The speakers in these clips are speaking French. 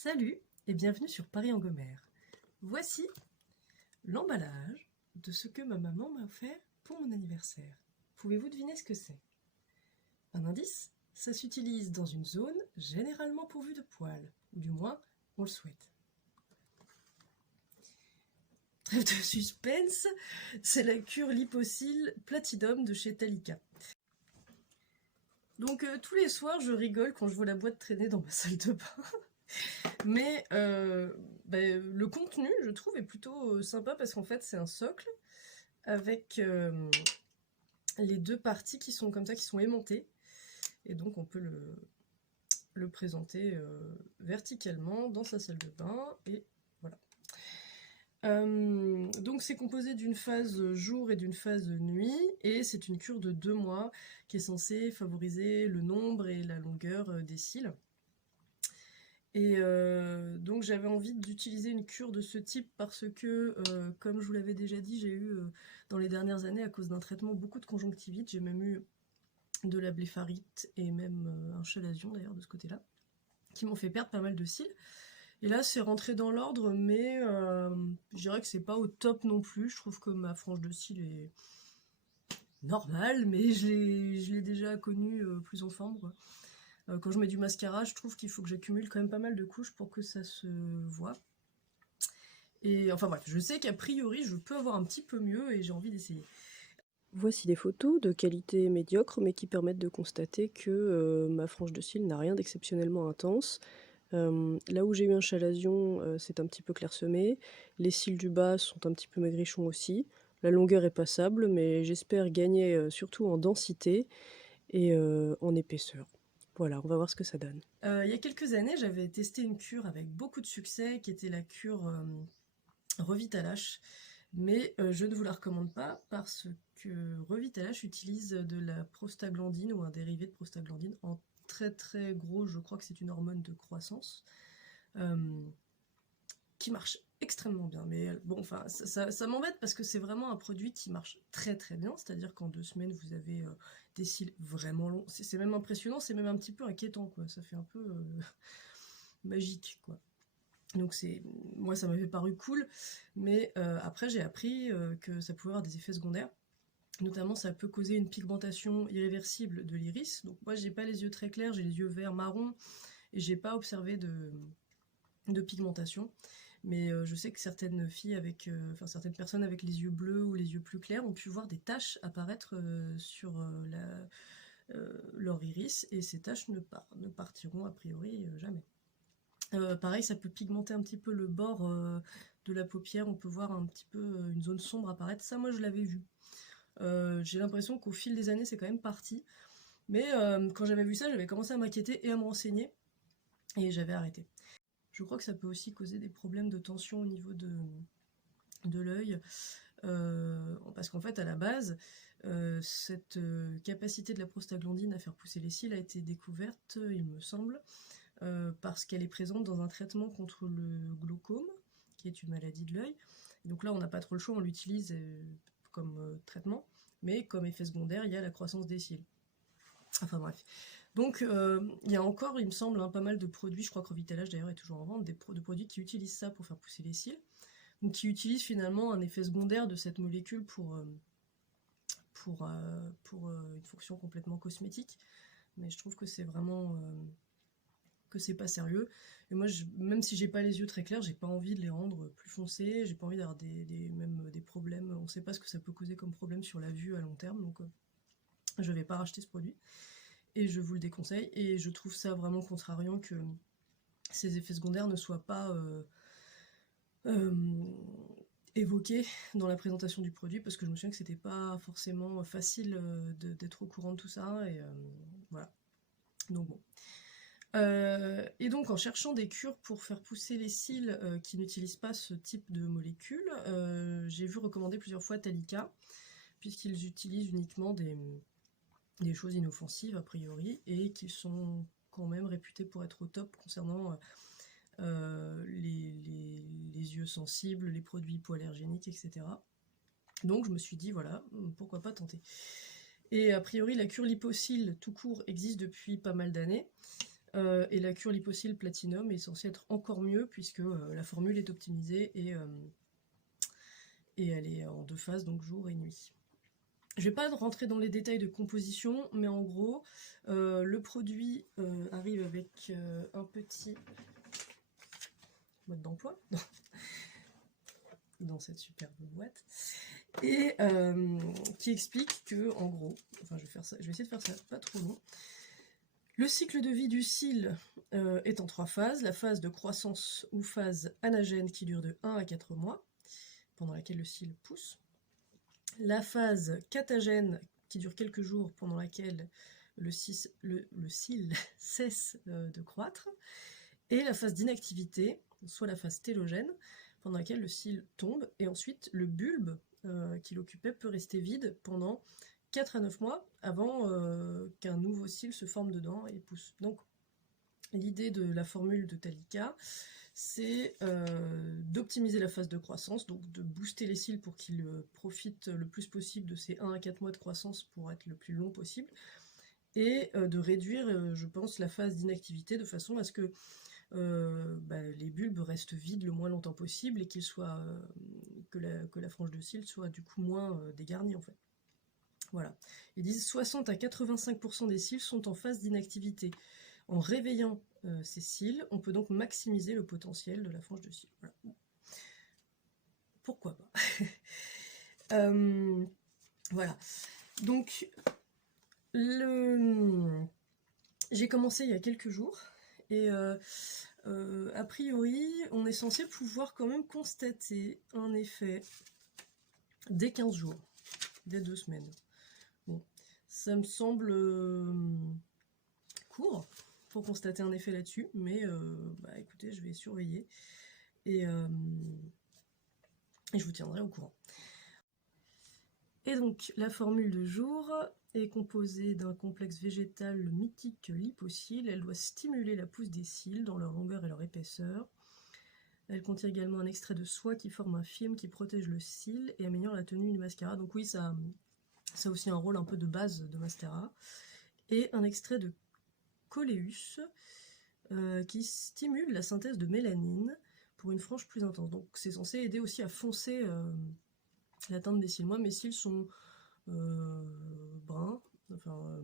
Salut et bienvenue sur Paris en Gomère. Voici l'emballage de ce que ma maman m'a offert pour mon anniversaire. Pouvez-vous deviner ce que c'est? Un indice, ça s'utilise dans une zone généralement pourvue de poils, ou du moins on le souhaite. Trêve de suspense, c'est la cure Lipocil Platinum de chez Talika. Donc tous les soirs je rigole quand je vois la boîte traîner dans ma salle de bain. Mais le contenu, je trouve, est plutôt sympa parce qu'en fait, c'est un socle avec les deux parties qui sont comme ça, qui sont aimantées. Et donc, on peut le présenter verticalement dans sa salle de bain. Et voilà. Donc, c'est composé d'une phase jour et d'une phase nuit. Et c'est une cure de 2 mois qui est censée favoriser le nombre et la longueur des cils. Et donc j'avais envie d'utiliser une cure de ce type parce que, comme je vous l'avais déjà dit, j'ai eu dans les dernières années, à cause d'un traitement, beaucoup de conjonctivite. J'ai même eu de la blépharite et même un chalazion d'ailleurs de ce côté-là, qui m'ont fait perdre pas mal de cils. Et là c'est rentré dans l'ordre, mais je dirais que c'est pas au top non plus. Je trouve que ma frange de cils est normale, mais je l'ai déjà connue plus en forme, quoi. Quand je mets du mascara, je trouve qu'il faut que j'accumule quand même pas mal de couches pour que ça se voit. Et enfin bref, je sais qu'a priori, je peux avoir un petit peu mieux et j'ai envie d'essayer. Voici des photos de qualité médiocre, mais qui permettent de constater que ma frange de cils n'a rien d'exceptionnellement intense. Là où j'ai eu un chalazion, c'est un petit peu clairsemé. Les cils du bas sont un petit peu maigrichons aussi. La longueur est passable, mais j'espère gagner surtout en densité et en épaisseur. Voilà, on va voir ce que ça donne. Il y a quelques années, j'avais testé une cure avec beaucoup de succès qui était la cure Revitalash. Mais je ne vous la recommande pas parce que Revitalash utilise de la prostaglandine ou un dérivé de prostaglandine en très très gros, je crois que c'est une hormone de croissance, euh, qui marche extrêmement bien. Mais bon, enfin, ça m'embête parce que c'est vraiment un produit qui marche très très bien, c'est-à-dire qu'en 2 semaines, vous avez des cils vraiment longs. C'est même impressionnant, c'est même un petit peu inquiétant, quoi. Ça fait un peu magique, quoi. Donc moi ça m'avait paru cool, mais après j'ai appris que ça pouvait avoir des effets secondaires. Notamment ça peut causer une pigmentation irréversible de l'iris. Donc moi j'ai pas les yeux très clairs, j'ai les yeux verts marron et j'ai pas observé de pigmentation. Mais je sais que certaines filles certaines personnes avec les yeux bleus ou les yeux plus clairs ont pu voir des taches apparaître sur leur iris, et ces taches ne partiront a priori jamais. Pareil, ça peut pigmenter un petit peu le bord de la paupière, on peut voir un petit peu une zone sombre apparaître. Ça, moi, je l'avais vu. J'ai l'impression qu'au fil des années, c'est quand même parti. Mais quand j'avais vu ça, j'avais commencé à m'inquiéter et à me renseigner, et j'avais arrêté. Je crois que ça peut aussi causer des problèmes de tension au niveau de l'œil, parce qu'en fait, à la base, cette capacité de la prostaglandine à faire pousser les cils a été découverte, il me semble, parce qu'elle est présente dans un traitement contre le glaucome, qui est une maladie de l'œil. Donc là, on n'a pas trop le choix, on l'utilise comme traitement, mais comme effet secondaire, il y a la croissance des cils. Enfin bref. Donc il y a encore, il me semble, pas mal de produits, je crois que Revitalash d'ailleurs est toujours en vente, de produits qui utilisent ça pour faire pousser les cils, donc qui utilisent finalement un effet secondaire de cette molécule pour une fonction complètement cosmétique. Mais je trouve que c'est vraiment que c'est pas sérieux. Et moi, même si j'ai pas les yeux très clairs, j'ai pas envie de les rendre plus foncés, j'ai pas envie d'avoir même des problèmes. On sait pas ce que ça peut causer comme problème sur la vue à long terme, donc je vais pas racheter ce produit. Et je vous le déconseille, et je trouve ça vraiment contrariant que ces effets secondaires ne soient pas évoqués dans la présentation du produit, parce que je me souviens que c'était pas forcément facile d'être au courant de tout ça, et voilà. Donc bon. Et donc en cherchant des cures pour faire pousser les cils qui n'utilisent pas ce type de molécules, j'ai vu recommander plusieurs fois Talika, puisqu'ils utilisent uniquement des choses inoffensives a priori, et qui sont quand même réputés pour être au top concernant les yeux sensibles, les produits hypoallergéniques, etc. Donc je me suis dit, voilà, pourquoi pas tenter. Et a priori la cure Lipocil tout court existe depuis pas mal d'années. Et la cure Lipocil Platinum est censée être encore mieux puisque la formule est optimisée et elle est en 2 phases, donc jour et nuit. Je vais pas rentrer dans les détails de composition, mais en gros, le produit arrive avec un petit mode d'emploi dans cette superbe boîte, et qui explique que, en gros, enfin je vais essayer de faire ça pas trop long. Le cycle de vie du cil est en 3 phases. La phase de croissance ou phase anagène qui dure de 1 à 4 mois, pendant laquelle le cil pousse. La phase catagène qui dure quelques jours, pendant laquelle le cil cesse de croître. Et la phase d'inactivité, soit la phase télogène, pendant laquelle le cil tombe. Et ensuite, le bulbe qu'il occupait peut rester vide pendant 4 à 9 mois avant qu'un nouveau cil se forme dedans et pousse. Donc, l'idée de la formule de Talika, c'est d'optimiser la phase de croissance, donc de booster les cils pour qu'ils profitent le plus possible de ces 1 à 4 mois de croissance pour être le plus long possible, et de réduire, je pense, la phase d'inactivité de façon à ce que les bulbes restent vides le moins longtemps possible et que la frange de cils soit du coup moins dégarnie en fait. Voilà. Ils disent 60 à 85% des cils sont en phase d'inactivité. En réveillant ces cils, on peut donc maximiser le potentiel de la frange de cils. Voilà. Pourquoi pas. Voilà. Donc, j'ai commencé il y a quelques jours, et a priori, on est censé pouvoir quand même constater un effet dès 15 jours, dès 2 semaines. Bon, ça me semble court pour constater un effet là-dessus, mais écoutez, je vais surveiller et je vous tiendrai au courant. Et donc, la formule de jour est composée d'un complexe végétal mythique Lipocil. Elle doit stimuler la pousse des cils dans leur longueur et leur épaisseur. Elle contient également un extrait de soie qui forme un film qui protège le cil et améliore la tenue du mascara. Donc oui, ça a aussi un rôle un peu de base de mascara. Et un extrait de Coléus qui stimule la synthèse de mélanine pour une frange plus intense. Donc c'est censé aider aussi à foncer la teinte des cils. Moi, mes cils sont bruns. Enfin,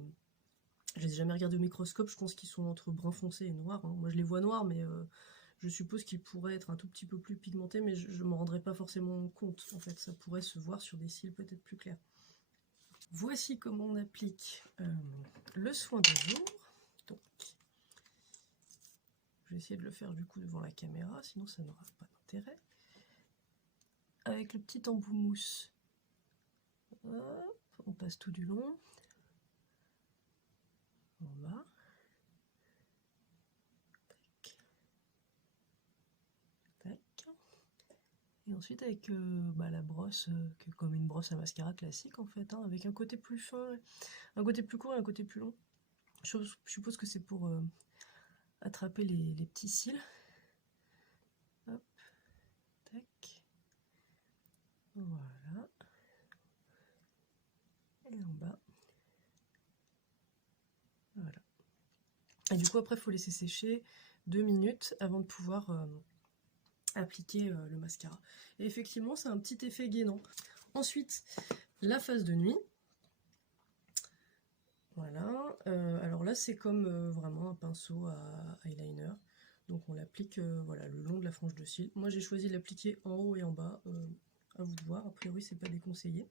je les ai jamais regardés au microscope. Je pense qu'ils sont entre brun foncé et noir. Hein. Moi, je les vois noirs, mais je suppose qu'ils pourraient être un tout petit peu plus pigmentés, mais je ne m'en rendrais pas forcément compte. En fait, ça pourrait se voir sur des cils peut-être plus clairs. Voici comment on applique le soin de jour. Donc, je vais essayer de le faire du coup devant la caméra, sinon ça n'aura pas d'intérêt. Avec le petit embout mousse, hop, on passe tout du long, en bas. Tac. Tac. Et ensuite avec la brosse, comme une brosse à mascara classique en fait, hein, avec un côté plus fin, un côté plus court et un côté plus long. Je suppose que c'est pour attraper les petits cils. Hop, tac. Voilà. Et en bas. Voilà. Et du coup après il faut laisser sécher 2 minutes avant de pouvoir appliquer le mascara. Et effectivement c'est un petit effet gainant. Ensuite la phase de nuit. Voilà, alors là c'est comme vraiment un pinceau à eyeliner, donc on l'applique voilà, le long de la frange de cils. Moi j'ai choisi de l'appliquer en haut et en bas, à vous de voir, a priori c'est pas déconseillé.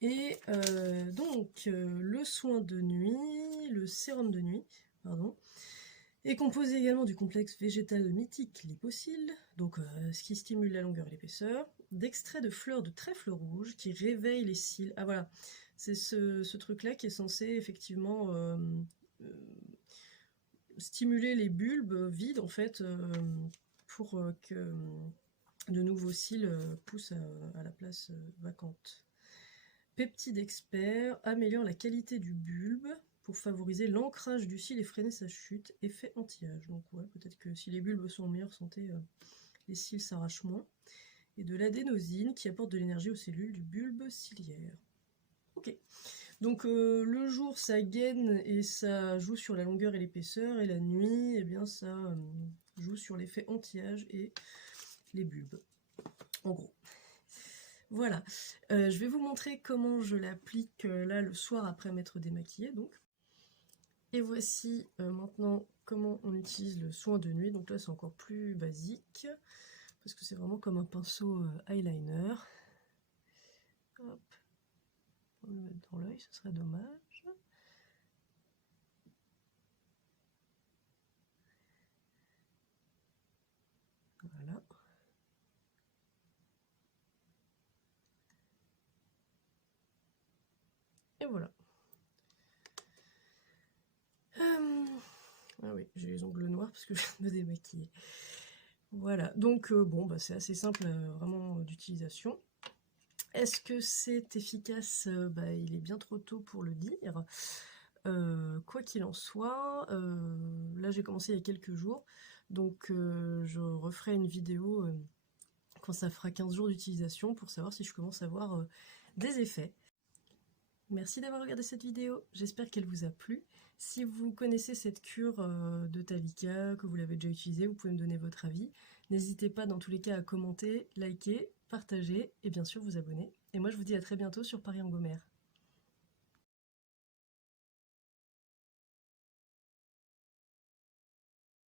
Et donc le soin de nuit, le sérum de nuit, pardon, est composé également du complexe végétal mythique Lipocil, donc ce qui stimule la longueur et l'épaisseur, d'extraits de fleurs de trèfle rouge qui réveillent les cils. Ah voilà, c'est ce truc-là qui est censé effectivement stimuler les bulbes vides en fait pour que de nouveaux cils poussent à la place vacante. Peptide expert améliore la qualité du bulbe pour favoriser l'ancrage du cil et freiner sa chute. Effet anti-âge. Donc ouais, peut-être que si les bulbes sont en meilleure santé, les cils s'arrachent moins. Et de l'adénosine qui apporte de l'énergie aux cellules du bulbe ciliaire. Ok. Donc le jour ça gaine et ça joue sur la longueur et l'épaisseur, et la nuit eh bien ça joue sur l'effet anti-âge et les bulbes, en gros. Voilà, je vais vous montrer comment je l'applique là le soir après m'être démaquillée donc. Et voici maintenant comment on utilise le soin de nuit. Donc là c'est encore plus basique, parce que c'est vraiment comme un pinceau eyeliner. Hop. On va le mettre dans l'œil, ce serait dommage. Voilà. Et voilà. Ah oui, j'ai les ongles noirs parce que je viens de me démaquiller. Voilà, donc bon, bah, c'est assez simple vraiment d'utilisation. Est-ce que c'est efficace? Bah, il est bien trop tôt pour le dire. Quoi qu'il en soit, là j'ai commencé il y a quelques jours, donc je referai une vidéo quand ça fera 15 jours d'utilisation pour savoir si je commence à voir des effets. Merci d'avoir regardé cette vidéo, j'espère qu'elle vous a plu. Si vous connaissez cette cure de Talika, que vous l'avez déjà utilisée, vous pouvez me donner votre avis. N'hésitez pas dans tous les cas à commenter, liker, partager et bien sûr vous abonner. Et moi je vous dis à très bientôt sur Paris-en-Gomère.